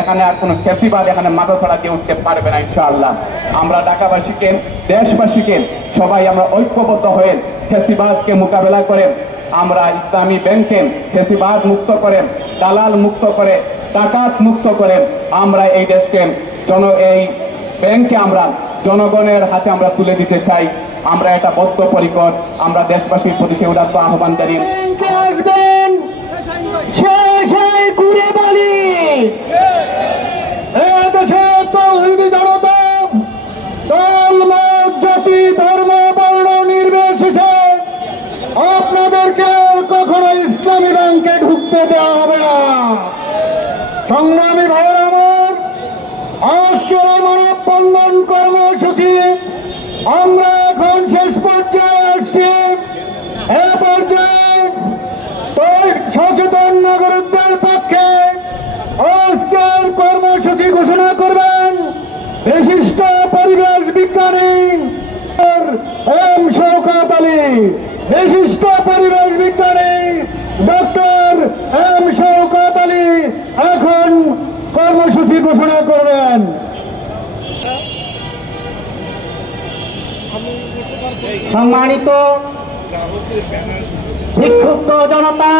এখানে আর কোনো ফেসিবাদ এখানে মাথা ছাড়া দিয়ে উঠতে পারবে না ইনশাআল্লাহ। আমরা ঢাকাবাসীকে, দেশবাসীকে সবাই আমরা ঐক্যবদ্ধ হয়ে ফেসিবাদকে মোকাবেলা করে আমরা ইসলামী ব্যাংককে ফেসিবাদ মুক্ত করে, দালাল মুক্ত করে, ডাকাত মুক্ত করে আমরা এই দেশকে এই ব্যাংককে আমরা জনগণের হাতে আমরা তুলে দিতে চাই। আমরা এটা বদ্ধপরিকর। আমরা দেশবাসীর প্রতি সেই উদাত্ত আহ্বান জানিয়ে জাতি ধর্ম বর্ণ নির্বিশেষে আপনাদেরকে কখনো ইসলামী ব্যাংকে ঢুকতে দেওয়া হবে না। সংগ্রামী ভাইয়ের আমার, আজকের মানববন্ধন কর্মসূচি আমরা এখন শেষ পর্যায়ে আসছি। এ পর্যায়ে সচেতন নাগরিকদের পক্ষে আজকের কর্মসূচি ঘোষণা করবেন বিশিষ্ট পরিবেশ বিজ্ঞানী এম শওকত আলী। বিশিষ্ট পরিবেশ বিজ্ঞানী ডক্টর এম শওকত আলী এখন কর্মসূচি ঘোষণা করবেন। সম্মানিত বিক্ষুব্ধ জনতা,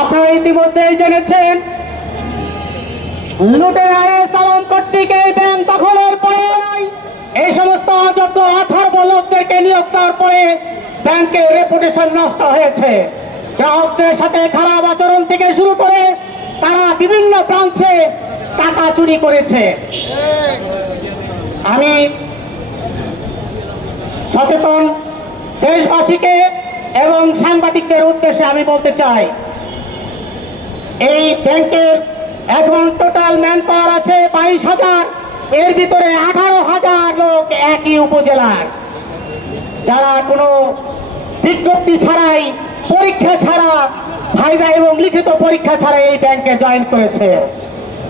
আপনারা ইতিমধ্যেই জেনেছেন লুটেরায় সালাম কর্তৃক এই ব্যাংক দখলের পরে এই সমস্ত অযোগ্য 18 লোকদেরকে নিয়োগ করার পরে ব্যাংকের রেপুটেশন নষ্ট হয়েছে। গ্রাহকদের সাথে খারাপ আচরণ থেকে শুরু করে তারা বিভিন্ন ব্রাঞ্চে টাকা চুরি করেছে। আমি সচেতন দেশবাসীকে এবং সাংবাদিকদের উদ্দেশ্যে আমি বলতে চাই, এই ব্যাংকের এখন টোটাল ম্যান পাওয়ার আছে 22,000, এর ভিতরে 18,000 লোক একই উপজেলার, যারা কোনো বিজ্ঞপ্তি ছাড়াই, পরীক্ষা ছাড়া, ভাইভা এবং লিখিত পরীক্ষা ছাড়া এই ব্যাংকে জয়েন করেছে।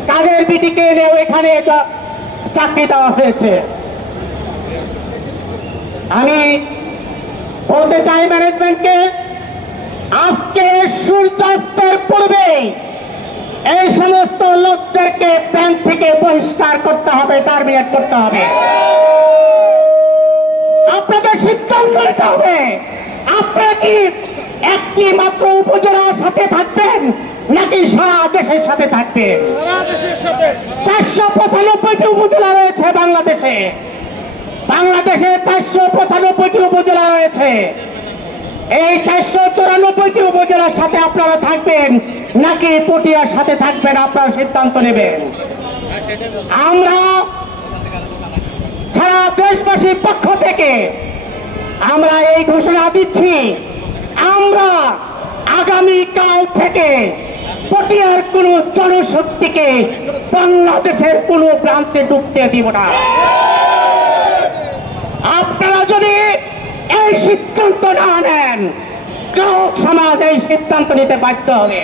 কাজের বিটিকে এনেও এখানে চাকরি দেওয়া হয়েছে। আমি বলতে চাই ম্যানেজমেন্টকে, আজকে সূর্যাস্তের পূর্বে এই সমস্ত লোকদেরকে ব্যাংক থেকে বহিষ্কার করতে হবে, টার্মিনেট করতে হবে। আপনাদের সিদ্ধান্ত নিতে হবে, আপনারা কি একটি মাত্র উপজেলার সাথে থাকবেন নাকি সারা দেশের সাথে থাকবেন? 495টি উপজেলা রয়েছে বাংলাদেশে। 495টি উপজেলা রয়েছে। এই 494টি উপজেলার সাথে আপনারা থাকবেন নাকি পটিয়ার সাথে থাকবেন, আপনারা সিদ্ধান্ত নেবেন। আমরা সারা দেশবাসীর পক্ষ থেকে আমরা এই ঘোষণা দিচ্ছি, আমরা আগামীকাল থেকে পটিয়ার কোন জনশক্তিকে বাংলাদেশের কোন প্রান্তে ঢুকতে দিব না। আপনারা যদি এই সিদ্ধান্ত না নেন, গ্রাহক সমাজ এই সিদ্ধান্ত নিতে বাধ্য হবে।